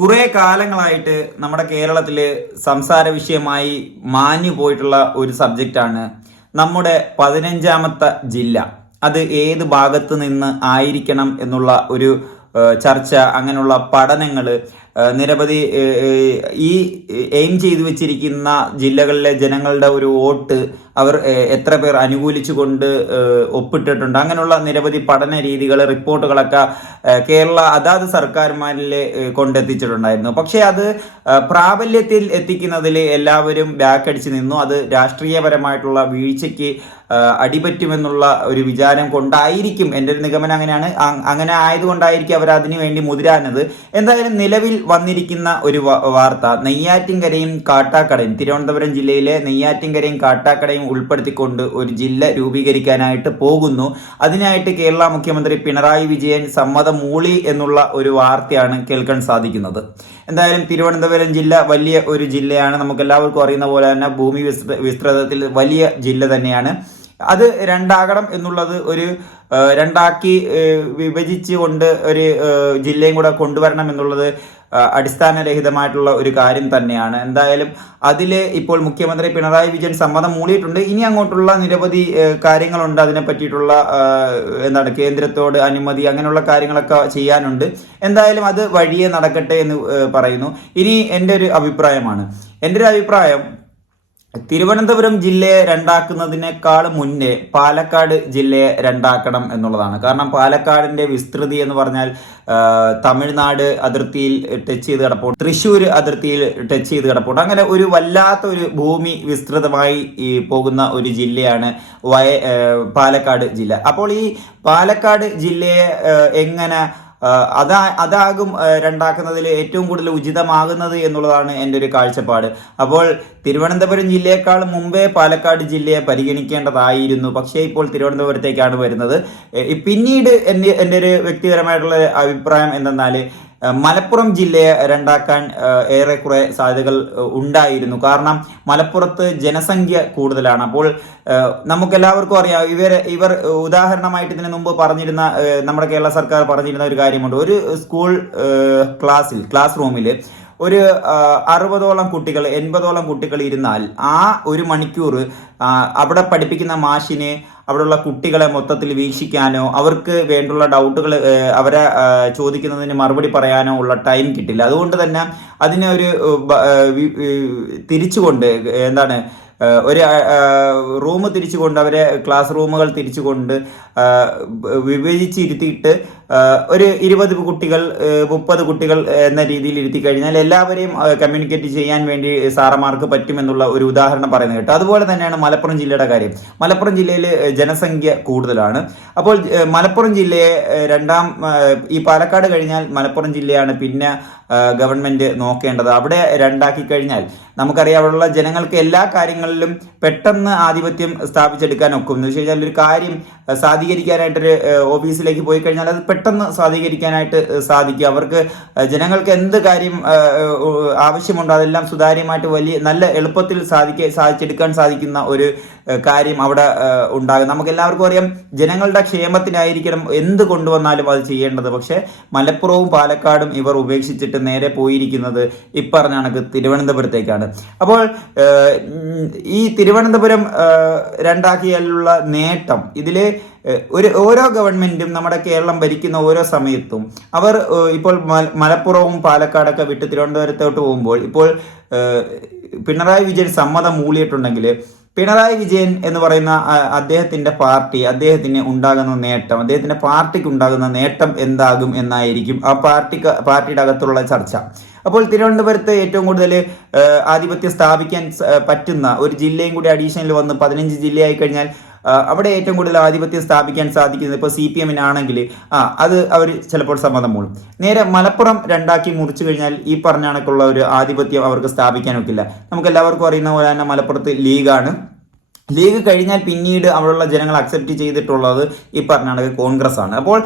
കുറെ കാലങ്ങളായിട്ട് നമ്മുടെ കേരളത്തിൽ സംസാര വിഷയമായി മാഞ്ഞു പോയിട്ടുള്ള ഒരു സബ്ജക്റ്റാണ് നമ്മുടെ 15ാമത്തെ ജില്ല. അത് ഏത് ഭാഗത്ത് നിന്ന് ആയിരിക്കണം എന്നുള്ള ഒരു ചർച്ച, അങ്ങനെയുള്ള പഠനങ്ങൾ നിരവധി ഈ എയിം ചെയ്തു വെച്ചിരിക്കുന്ന ജില്ലകളിലെ ജനങ്ങളുടെ ഒരു വോട്ട് അവർ എത്ര പേർ അനുകൂലിച്ചുകൊണ്ട് ഒപ്പിട്ടിട്ടുണ്ട്. അങ്ങനെയുള്ള നിരവധി പഠന രീതികൾ, റിപ്പോർട്ടുകളൊക്കെ കേരള അതാത് സർക്കാർമാരിൽ കൊണ്ടെത്തിച്ചിട്ടുണ്ടായിരുന്നു. പക്ഷേ അത് പ്രാബല്യത്തിൽ എത്തിക്കുന്നതിൽ എല്ലാവരും ബാക്കടിച്ച് നിന്നു. അത് രാഷ്ട്രീയപരമായിട്ടുള്ള വീഴ്ചയ്ക്ക് അടിപറ്റുമെന്നുള്ള ഒരു വിചാരം കൊണ്ടായിരിക്കും, എൻ്റെ ഒരു നിഗമനം അങ്ങനെയാണ്. അങ്ങനെ ആയതുകൊണ്ടായിരിക്കും അവർ അതിനു വേണ്ടി മുതിരാനത്. എന്തായാലും നിലവിൽ വന്നിരിക്കുന്ന ഒരു വാർത്ത, നെയ്യാറ്റിൻകരയും കാട്ടാക്കടയും, തിരുവനന്തപുരം ജില്ലയിലെ നെയ്യാറ്റിൻകരയും കാട്ടാക്കടയും ഉൾപ്പെടുത്തിക്കൊണ്ട് ഒരു ജില്ല രൂപീകരിക്കാനായിട്ട് പോകുന്നു. അതിനായിട്ട് കേരള മുഖ്യമന്ത്രി പിണറായി വിജയൻ സമ്മതം മൂളി എന്നുള്ള ഒരു വാർത്തയാണ് കേൾക്കാൻ സാധിക്കുന്നത്. എന്തായാലും തിരുവനന്തപുരം ജില്ല വലിയ ഒരു ജില്ലയാണ്. നമുക്ക് എല്ലാവർക്കും അറിയുന്ന പോലെ തന്നെ ഭൂമി വിസ്തൃതത്തിൽ വലിയ ജില്ല തന്നെയാണ്. അത് രണ്ടാകണം എന്നുള്ളത്, ഒരു രണ്ടാക്കി വിഭജിച്ച് കൊണ്ട് ഒരു ജില്ലയും കൂടെ കൊണ്ടുവരണം എന്നുള്ളത് അടിസ്ഥാനരഹിതമായിട്ടുള്ള ഒരു കാര്യം തന്നെയാണ്. എന്തായാലും അതിൽ ഇപ്പോൾ മുഖ്യമന്ത്രി പിണറായി വിജയൻ സമ്മതം മൂളിയിട്ടുണ്ട്. ഇനി അങ്ങോട്ടുള്ള നിരവധി കാര്യങ്ങളുണ്ട്. അതിനെ പറ്റിയിട്ടുള്ള കേന്ദ്രത്തോട് അനുമതി, അങ്ങനെയുള്ള കാര്യങ്ങളൊക്കെ ചെയ്യാനുണ്ട്. എന്തായാലും അത് വഴിയെ നടക്കട്ടെ എന്ന് പറയുന്നു. ഇനി എൻ്റെ ഒരു അഭിപ്രായം തിരുവനന്തപുരം ജില്ലയെ രണ്ടാക്കുന്നതിനേക്കാൾ മുന്നേ പാലക്കാട് ജില്ലയെ രണ്ടാക്കണം എന്നുള്ളതാണ്. കാരണം പാലക്കാടിന്റെ വിസ്തൃതി എന്ന് പറഞ്ഞാൽ തമിഴ്നാട് അതിർത്തിയിൽ ടച്ച് ചെയ്ത് കിടപ്പുണ്ട്, തൃശ്ശൂർ അതിർത്തിയിൽ ടച്ച് ചെയ്ത് കിടപ്പുണ്ട്. അങ്ങനെ ഒരു വല്ലാത്ത ഒരു ഭൂമി വിസ്തൃതമായി പോകുന്ന ഒരു ജില്ലയാണ് പാലക്കാട് ജില്ല. അപ്പോൾ ഈ പാലക്കാട് ജില്ലയെ എങ്ങനെ അതാകും രണ്ടാക്കുന്നതിൽ ഏറ്റവും കൂടുതൽ ഉചിതമാകുന്നത് എന്നുള്ളതാണ് എൻ്റെ ഒരു കാഴ്ചപ്പാട്. അപ്പോൾ തിരുവനന്തപുരം ജില്ലയെക്കാൾ മുമ്പേ പാലക്കാട് ജില്ലയെ പരിഗണിക്കേണ്ടതായിരുന്നു. പക്ഷേ ഇപ്പോൾ തിരുവനന്തപുരത്തേക്കാണ് വരുന്നത്. പിന്നീട് എൻ്റെ ഒരു വ്യക്തിപരമായിട്ടുള്ള അഭിപ്രായം എന്തെന്നാൽ മലപ്പുറം ജില്ലയെ രണ്ടാക്കാൻ ഏറെക്കുറെ സാധ്യതകൾ ഉണ്ടായിരുന്നു. കാരണം മലപ്പുറത്ത് ജനസംഖ്യ കൂടുതലാണ്. അപ്പോൾ നമുക്കെല്ലാവർക്കും അറിയാം, ഇവർ ഉദാഹരണമായിട്ട് ഇതിനു മുമ്പ് പറഞ്ഞിരുന്ന, നമ്മുടെ കേരള സർക്കാർ പറഞ്ഞിരുന്ന ഒരു കാര്യമുണ്ട്. ഒരു സ്കൂൾ ക്ലാസ് റൂമിൽ ഒരു 60ഓളം കുട്ടികൾ 80ഓളം കുട്ടികൾ ഇരുന്നാൽ ആ ഒരു മണിക്കൂർ അവിടെ പഠിപ്പിക്കുന്ന മാഷിന് അവിടെയുള്ള കുട്ടികളെ മൊത്തത്തിൽ വീക്ഷിക്കാനോ അവർക്ക് വേണ്ടുള്ള ഡൗട്ടുകൾ അവരെ ചോദിക്കുന്നതിന് മറുപടി പറയാനോ ഉള്ള ടൈം കിട്ടില്ല. അതുകൊണ്ട് തന്നെ അതിനെ ഒരു തിരിച്ചുകൊണ്ട് ഒരു റൂം തിരിച്ചുകൊണ്ട്, അവരെ ക്ലാസ് റൂമുകൾ തിരിച്ചുകൊണ്ട് വിഭജിച്ചിരുത്തിയിട്ട് ഒരു 20 കുട്ടികൾ 30 കുട്ടികൾ എന്ന രീതിയിൽ ഇരുത്തി കഴിഞ്ഞാൽ എല്ലാവരെയും കമ്മ്യൂണിക്കേറ്റ് ചെയ്യാൻ വേണ്ടി സാറന്മാർക്ക് പറ്റുമെന്നുള്ള ഒരു ഉദാഹരണം പറയുന്നത് കേട്ടോ. അതുപോലെ തന്നെയാണ് മലപ്പുറം ജില്ലയുടെ കാര്യം. മലപ്പുറം ജില്ലയിൽ ജനസംഖ്യ കൂടുതലാണ്. അപ്പോൾ മലപ്പുറം ജില്ലയെ ഈ പാലക്കാട് കഴിഞ്ഞാൽ മലപ്പുറം ജില്ലയാണ് പിന്നെ ഗവൺമെന്റ് നോക്കേണ്ടത്. അവിടെ രണ്ടാക്കി കഴിഞ്ഞാൽ നമുക്കറിയാം, അവിടെയുള്ള ജനങ്ങൾക്ക് എല്ലാ കാര്യങ്ങളിലും പെട്ടെന്ന് ആധിപത്യം സ്ഥാപിച്ചെടുക്കാൻ ഒക്കും. എന്ന് വെച്ച് കഴിഞ്ഞാൽ ഒരു കാര്യം സാധീകരിക്കാനായിട്ടൊരു ഓഫീസിലേക്ക് പോയി കഴിഞ്ഞാൽ അത് പെട്ടെന്ന് സാധീകരിക്കാനായിട്ട് സാധിക്കും. അവർക്ക് ജനങ്ങൾക്ക് എന്ത് കാര്യം ആവശ്യമുണ്ടോ അതെല്ലാം സുതാര്യമായിട്ട് നല്ല എളുപ്പത്തിൽ സാധിച്ചെടുക്കാൻ സാധിക്കുന്ന ഒരു കാര്യം അവിടെ ഉണ്ടാകും. നമുക്ക് എല്ലാവർക്കും അറിയാം, ജനങ്ങളുടെ ക്ഷേമത്തിനായിരിക്കണം എന്ത് കൊണ്ടുവന്നാലും അത് ചെയ്യേണ്ടത്. പക്ഷെ മലപ്പുറവും പാലക്കാടും ഇവർ ഉപേക്ഷിച്ചിട്ട് നേരെ പോയിരിക്കുന്നത് ഇപ്പറഞ്ഞ കണക്ക് തിരുവനന്തപുരത്തേക്കാണ്. അപ്പോൾ ഈ തിരുവനന്തപുരം രണ്ടാക്കിയാലുള്ള നേട്ടം, ഇതില് ഓരോ ഗവൺമെന്റും നമ്മുടെ കേരളം ഭരിക്കുന്ന ഓരോ സമയത്തും അവർ ഇപ്പോൾ മലപ്പുറവും പാലക്കാടൊക്കെ വിട്ട് തിരുവനന്തപുരത്തോട്ട് പോകുമ്പോൾ ഇപ്പോൾ പിണറായി വിജയൻ സമ്മതം മൂളിയിട്ടുണ്ടെങ്കിൽ പിണറായി വിജയൻ എന്ന് പറയുന്ന അദ്ദേഹത്തിന്റെ പാർട്ടിക്ക് ഉണ്ടാകുന്ന നേട്ടം എന്താകും എന്നായിരിക്കും ആ പാർട്ടിയുടെ അകത്തുള്ള ചർച്ച. അപ്പോൾ തിരുവനന്തപുരത്ത് ഏറ്റവും കൂടുതൽ ആധിപത്യം സ്ഥാപിക്കാൻ പറ്റുന്ന ഒരു ജില്ലയും കൂടി അഡീഷണൽ വന്ന് 15 ജില്ലയായി കഴിഞ്ഞാൽ അവിടെ ഏറ്റവും കൂടുതൽ ആധിപത്യം സ്ഥാപിക്കാൻ സാധിക്കുന്നത് ഇപ്പോൾ CPM അത് അവർ ചിലപ്പോൾ സമ്മതം മൂളും. നേരെ മലപ്പുറം രണ്ടാക്കി മുറിച്ചു കഴിഞ്ഞാൽ ഈ പറഞ്ഞ കണക്കുള്ള ഒരു ആധിപത്യം അവർക്ക് സ്ഥാപിക്കാൻ ഒക്കില്ല. നമുക്ക് എല്ലാവർക്കും അറിയുന്ന പോലെ തന്നെ മലപ്പുറത്ത് ലീഗ് കഴിഞ്ഞാൽ പിന്നീട് അവിടെയുള്ള ജനങ്ങൾ അക്സെപ്റ്റ് ചെയ്തിട്ടുള്ളത് ഈ പറഞ്ഞ കോൺഗ്രസ് ആണ്. അപ്പോൾ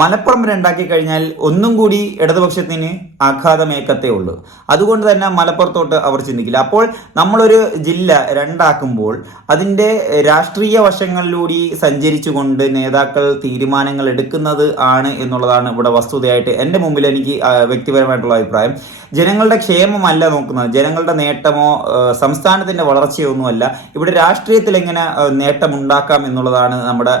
മലപ്പുറം രണ്ടാക്കി കഴിഞ്ഞാൽ ഒന്നും കൂടി ഇടതുപക്ഷത്തിന് ആഘാതമേക്കത്തേ ഉള്ളൂ. അതുകൊണ്ട് തന്നെ മലപ്പുറത്തോട്ട് അവർ ചിന്തിക്കില്ല. അപ്പോൾ നമ്മളൊരു ജില്ല രണ്ടാക്കുമ്പോൾ അതിൻ്റെ രാഷ്ട്രീയ വശങ്ങളിലൂടെ സഞ്ചരിച്ചുകൊണ്ട് നേതാക്കൾ തീരുമാനങ്ങൾ എടുക്കുന്നത് ആണ് എന്നുള്ളതാണ് ഇവിടെ വസ്തുതയായിട്ട് എൻ്റെ മുമ്പിൽ എനിക്ക് വ്യക്തിപരമായിട്ടുള്ള അഭിപ്രായം. ജനങ്ങളുടെ ക്ഷേമമല്ല നോക്കുന്നത്, ജനങ്ങളുടെ നേട്ടമോ സംസ്ഥാനത്തിൻ്റെ വളർച്ചയോ ഒന്നുമല്ല. ഇവിടെ രാഷ്ട്രീയത്തിൽ എങ്ങനെ നേട്ടമുണ്ടാക്കാം എന്നുള്ളതാണ് നമ്മുടെ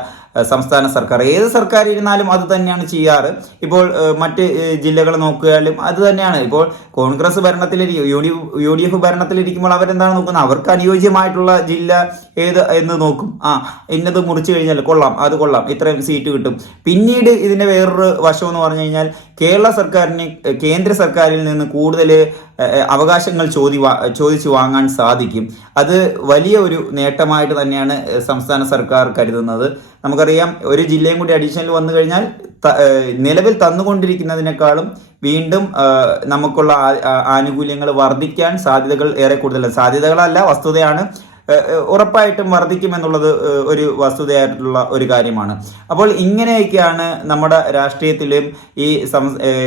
സംസ്ഥാന സർക്കാർ. ഏത് സർക്കാർ ഇരുന്നാലും അത് തന്നെയാണ് ചെയ്യാറ്. ഇപ്പോൾ മറ്റ് ജില്ലകൾ നോക്കിയാലും അത് തന്നെയാണ്. ഇപ്പോൾ കോൺഗ്രസ് UDF ഭരണത്തിലിരിക്കുമ്പോൾ അവരെന്താണ് നോക്കുന്നത്? അവർക്ക് അനുയോജ്യമായിട്ടുള്ള ജില്ല ഏത് എന്ന് നോക്കും. ഇന്നത് മുറിച്ചു കഴിഞ്ഞാൽ കൊള്ളാം, അത് കൊള്ളാം, ഇത്രയും സീറ്റ് കിട്ടും. പിന്നീട് ഇതിൻ്റെ വേറൊരു വശം എന്ന് പറഞ്ഞു കഴിഞ്ഞാൽ കേരള സർക്കാരിന് കേന്ദ്ര സർക്കാരിൽ നിന്ന് കൂടുതൽ അവകാശങ്ങൾ ചോദിച്ചു വാങ്ങാൻ സാധിക്കും. അത് വലിയ ഒരു നേട്ടമായിട്ട് തന്നെയാണ് സംസ്ഥാന സർക്കാർ കരുതുന്നത്. നമുക്കറിയാം, ഒരു ജില്ലയും കൂടി അഡീഷണൽ വന്നു കഴിഞ്ഞാൽ നിലവിൽ തന്നുകൊണ്ടിരിക്കുന്നതിനേക്കാളും വീണ്ടും നമുക്കുള്ള ആനുകൂല്യങ്ങൾ വർദ്ധിക്കാൻ സാധ്യതകൾ ഏറെ കൂടുതലാണ്. സാധ്യതകളല്ല, വസ്തുതയാണ്. ഉറപ്പായിട്ടും വർദ്ധിക്കുമെന്നുള്ളത് ഒരു വസ്തുതയായിട്ടുള്ള ഒരു കാര്യമാണ്. അപ്പോൾ ഇങ്ങനെയൊക്കെയാണ് നമ്മുടെ രാഷ്ട്രീയത്തിലും ഈ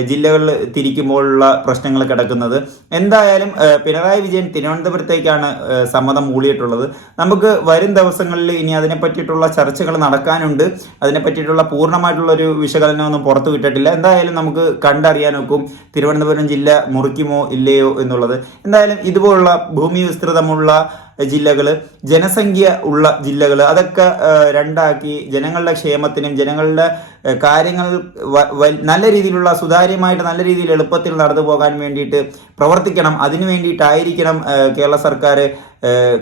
ജില്ലകളിൽ തിരിക്കുമ്പോഴുള്ള പ്രശ്നങ്ങൾ കിടക്കുന്നത്. എന്തായാലും പിണറായി വിജയൻ തിരുവനന്തപുരത്തേക്കാണ് സമ്മതം മൂളിയിട്ടുള്ളത്. നമുക്ക് വരും ദിവസങ്ങളിൽ ഇനി അതിനെ പറ്റിയിട്ടുള്ള ചർച്ചകൾ നടക്കാനുണ്ട്. അതിനെ പറ്റിയിട്ടുള്ള പൂർണ്ണമായിട്ടുള്ള ഒരു വിശകലനമൊന്നും പുറത്തു വിട്ടിട്ടില്ല. എന്തായാലും നമുക്ക് കണ്ടറിയാനൊക്കും തിരുവനന്തപുരം ജില്ല മുറിക്കുമോ ഇല്ലയോ എന്നുള്ളത്. എന്തായാലും ഇതുപോലുള്ള ഭൂമി വിസ്തൃതമുള്ള ജില്ലകൾ, ജനസംഖ്യ ഉള്ള ജില്ലകൾ, അതൊക്കെ രണ്ടാക്കി ജനങ്ങളുടെ ക്ഷേമത്തിനും ജനങ്ങളുടെ കാര്യങ്ങൾ നല്ല രീതിയിലുള്ള സുതാര്യമായിട്ട് നല്ല രീതിയിൽ എളുപ്പത്തിൽ നടന്നു പോകാൻ വേണ്ടിയിട്ട് പ്രവർത്തിക്കണം. അതിനു വേണ്ടിയിട്ടായിരിക്കണം കേരള സർക്കാർ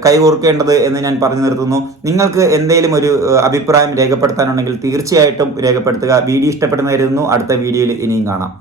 കൈകോർക്കേണ്ടത് എന്ന് ഞാൻ പറഞ്ഞു നിർത്തുന്നു. നിങ്ങൾക്ക് എന്തെങ്കിലും ഒരു അഭിപ്രായം രേഖപ്പെടുത്താനുണ്ടെങ്കിൽ തീർച്ചയായിട്ടും രേഖപ്പെടുത്തുക. വീഡിയോ ഇഷ്ടപ്പെടുന്ന കരുതുന്നു. അടുത്ത വീഡിയോയിൽ ഇനിയും കാണാം.